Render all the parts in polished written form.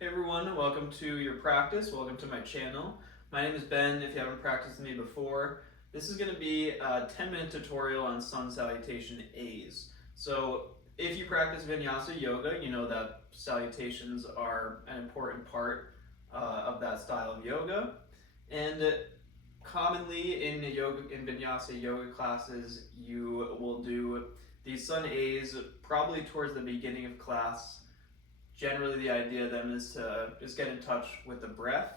Hey everyone, welcome to your practice. Welcome to my channel. My name is Ben. If you haven't practiced with me before, this is going to be a 10-minute tutorial on Sun Salutation A's. So if you practice Vinyasa yoga, you know that salutations are an important part of that style of yoga. And commonly in Vinyasa yoga classes, you will do these Sun A's probably towards the beginning of class. Generally, the idea of them is to just get in touch with the breath.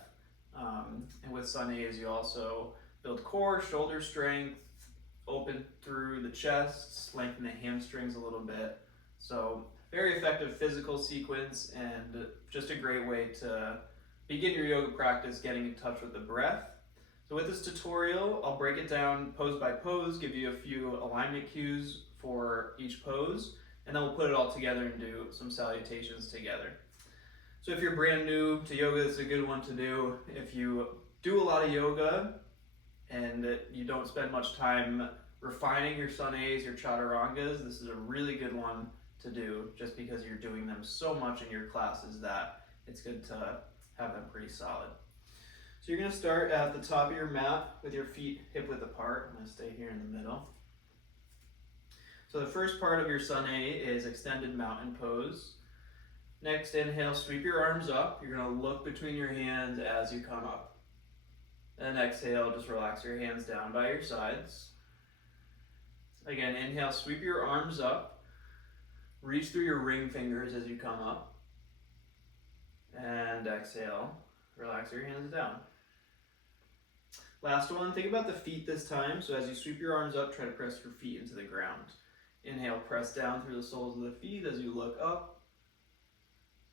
And with Sun A's, you also build core, shoulder strength, open through the chest, lengthen the hamstrings a little bit. So, very effective physical sequence and just a great way to begin your yoga practice getting in touch with the breath. So with this tutorial, I'll break it down pose by pose, give you a few alignment cues for each pose, and then we'll put it all together and do some salutations together. So if you're brand new to yoga, this is a good one to do. If you do a lot of yoga and you don't spend much time refining your Sun A's, your Chaturangas, this is a really good one to do just because you're doing them so much in your classes that it's good to have them pretty solid. So you're going to start at the top of your mat with your feet hip-width apart. I'm going to stay here in the middle. So the first part of your Sun A is extended mountain pose. Next, inhale, sweep your arms up. You're going to look between your hands as you come up. And exhale, just relax your hands down by your sides. Again, inhale, sweep your arms up. Reach through your ring fingers as you come up. And exhale, relax your hands down. Last one, think about the feet this time. So as you sweep your arms up, try to press your feet into the ground. Inhale, press down through the soles of the feet as you look up.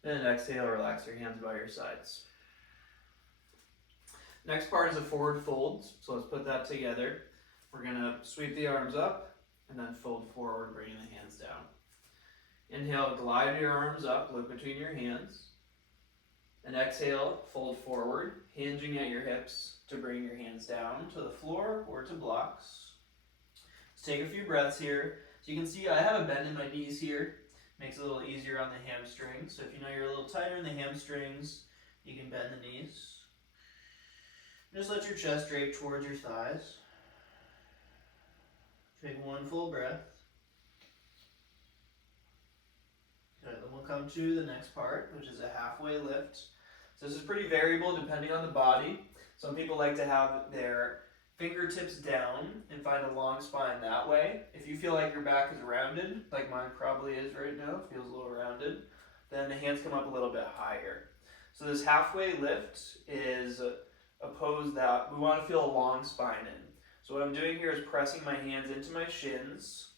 And exhale, relax your hands by your sides. Next part is a forward fold. So let's put that together. We're going to sweep the arms up and then fold forward, bringing the hands down. Inhale, glide your arms up, look between your hands. And exhale, fold forward, hinging at your hips to bring your hands down to the floor or to blocks. Let's take a few breaths here. So you can see I have a bend in my knees here. Makes it a little easier on the hamstrings. So if you know you're a little tighter in the hamstrings, you can bend the knees. Just let your chest drape towards your thighs. Take one full breath. Good, then we'll come to the next part, which is a halfway lift. So this is pretty variable depending on the body. Some people like to have their fingertips down and find a long spine that way. If you feel like your back is rounded, like mine probably is right now, feels a little rounded, then the hands come up a little bit higher. So this halfway lift is a pose that we want to feel a long spine in. So what I'm doing here is pressing my hands into my shins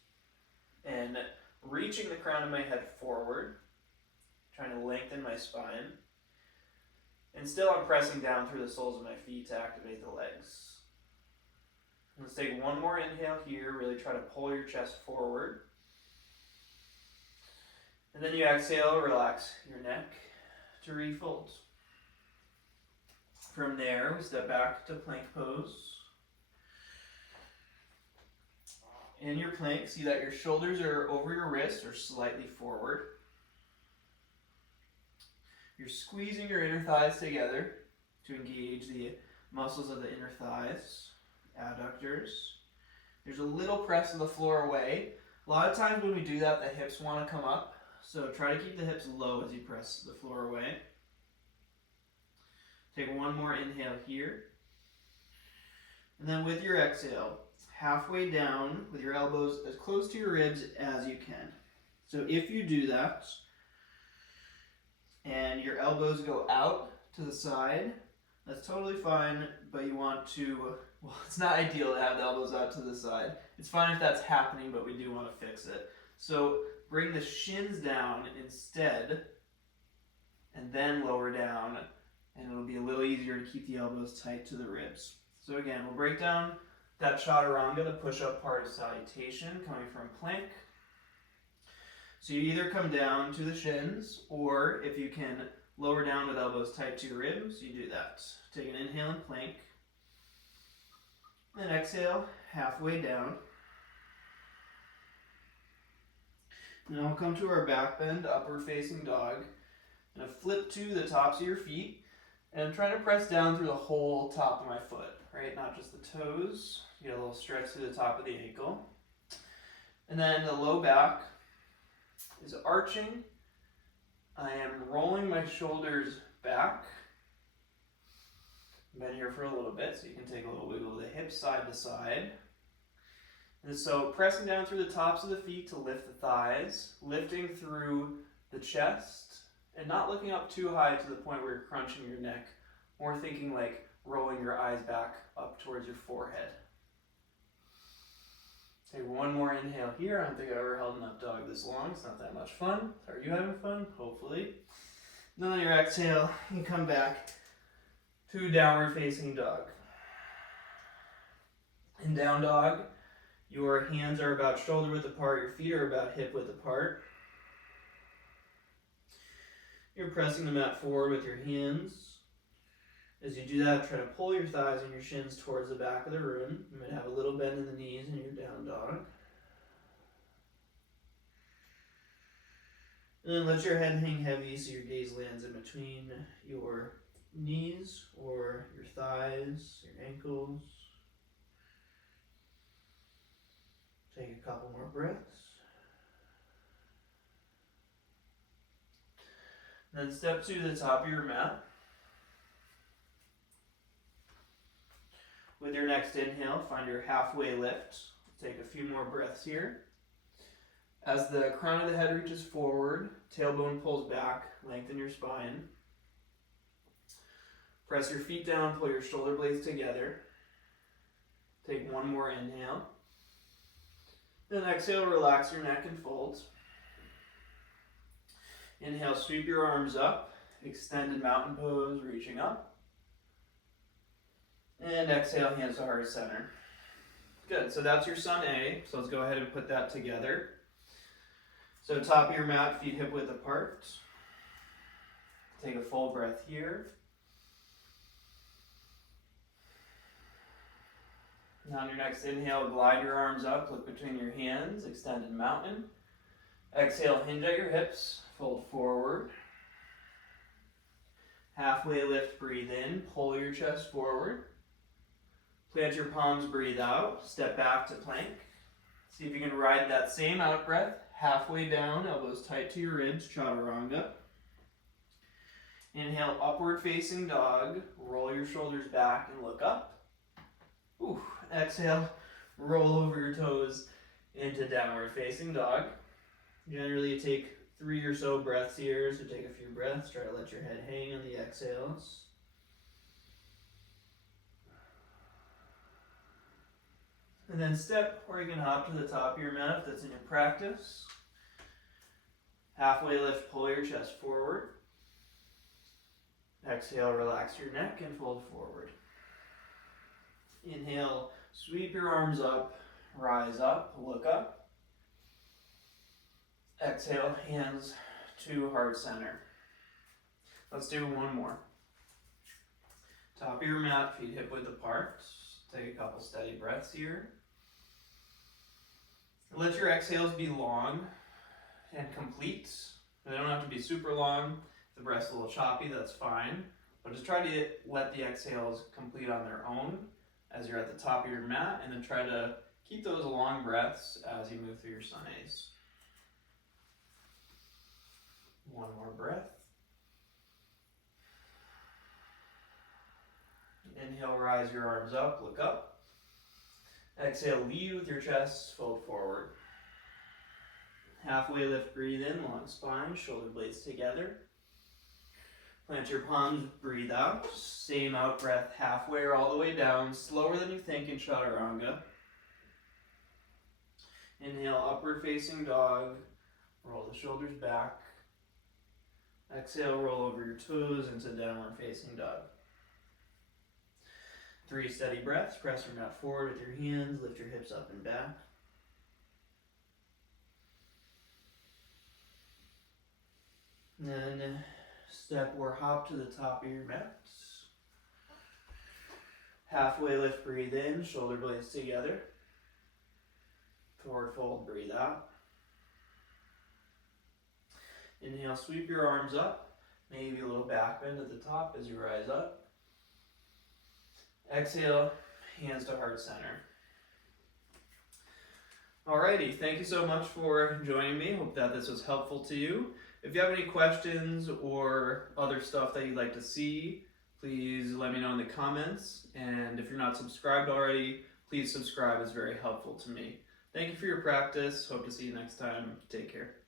and reaching the crown of my head forward, trying to lengthen my spine. And still I'm pressing down through the soles of my feet to activate the legs. Let's take one more inhale here, really try to pull your chest forward. And then you exhale, relax your neck to refold. From there, we step back to plank pose. In your plank, see that your shoulders are over your wrists or slightly forward. You're squeezing your inner thighs together to engage the muscles of the inner thighs, adductors. There's a little press of the floor away. A lot of times when we do that, the hips want to come up. So try to keep the hips low as you press the floor away. Take one more inhale here. And then with your exhale, halfway down with your elbows as close to your ribs as you can. So if you do that, and your elbows go out to the side, that's totally fine, but you want to, well, it's not ideal to have the elbows out to the side. It's fine if that's happening, but we do want to fix it. So bring the shins down instead, and then lower down, and it'll be a little easier to keep the elbows tight to the ribs. So again, we'll break down that chaturanga, the push-up part of salutation, coming from plank. So you either come down to the shins, or if you can lower down with elbows tight to your ribs, you do that. Take an inhale in plank. And exhale, halfway down. Now we'll come to our back bend, upward facing dog. And a flip flip to the tops of your feet and try to press down through the whole top of my foot, right? Not just the toes. You get a little stretch through the top of the ankle. And then the low back is arching. I am rolling my shoulders back. Been here for a little bit, so you can take a little wiggle of the hips side to side. And so pressing down through the tops of the feet to lift the thighs, lifting through the chest, and not looking up too high to the point where you're crunching your neck, more thinking like rolling your eyes back up towards your forehead. Take one more inhale here. I don't think I've ever held an up dog this long. It's not that much fun. Are you having fun? Hopefully. And then on your exhale, you come back to downward facing dog. In down dog, your hands are about shoulder width apart, your feet are about hip width apart. You're pressing the mat forward with your hands. As you do that, try to pull your thighs and your shins towards the back of the room. You might have a little bend in the knees in your down dog. And then let your head hang heavy so your gaze lands in between your knees or your thighs, your ankles. Take a couple more breaths. Then step to the top of your mat. With your next inhale, find your halfway lift. Take a few more breaths here. As the crown of the head reaches forward, tailbone pulls back, lengthen your spine. Press your feet down, pull your shoulder blades together. Take one more inhale. Then exhale, relax your neck and fold. Inhale, sweep your arms up, extended mountain pose, reaching up. And exhale, hands to heart center. Good, so that's your Sun A. So let's go ahead and put that together. So top of your mat, feet hip width apart. Take a full breath here. Now on your next inhale, glide your arms up, look between your hands, extended mountain. Exhale, hinge at your hips, fold forward. Halfway lift, breathe in, pull your chest forward. Plant your palms, breathe out, step back to plank. See if you can ride that same out breath, halfway down, elbows tight to your ribs, chaturanga. Inhale, upward facing dog, roll your shoulders back and look up. Ooh. Exhale, roll over your toes into downward facing dog. Generally you take 3 or so breaths here, so take a few breaths, try to let your head hang on the exhales. And then step or you can hop to the top of your mat if that's in your practice. Halfway lift, pull your chest forward. Exhale, relax your neck and fold forward. Inhale, sweep your arms up, rise up, look up. Exhale, hands to heart center. Let's do one more. Top of your mat, feet hip width apart. Take a couple steady breaths here. Let your exhales be long and complete. They don't have to be super long. If the breath's a little choppy, that's fine. But just try to let the exhales complete on their own as you're at the top of your mat, and then try to keep those long breaths as you move through your Sun A's. One more breath. Inhale, rise your arms up, look up. Exhale, lead with your chest, fold forward. Halfway lift, breathe in, long spine, shoulder blades together. Plant your palms, breathe out. Same out breath, halfway or all the way down, slower than you think in chaturanga. Inhale, upward facing dog. Roll the shoulders back. Exhale, roll over your toes into downward facing dog. 3 steady breaths. Press your mat forward with your hands. Lift your hips up and back. And then step or hop to the top of your mat. Halfway lift, breathe in, shoulder blades together. Forward fold, breathe out. Inhale, sweep your arms up. Maybe a little back bend at the top as you rise up. Exhale, hands to heart center. Alrighty, thank you so much for joining me. Hope that this was helpful to you. If you have any questions or other stuff that you'd like to see, please let me know in the comments. And if you're not subscribed already, please subscribe. It's very helpful to me. Thank you for your practice. Hope to see you next time. Take care.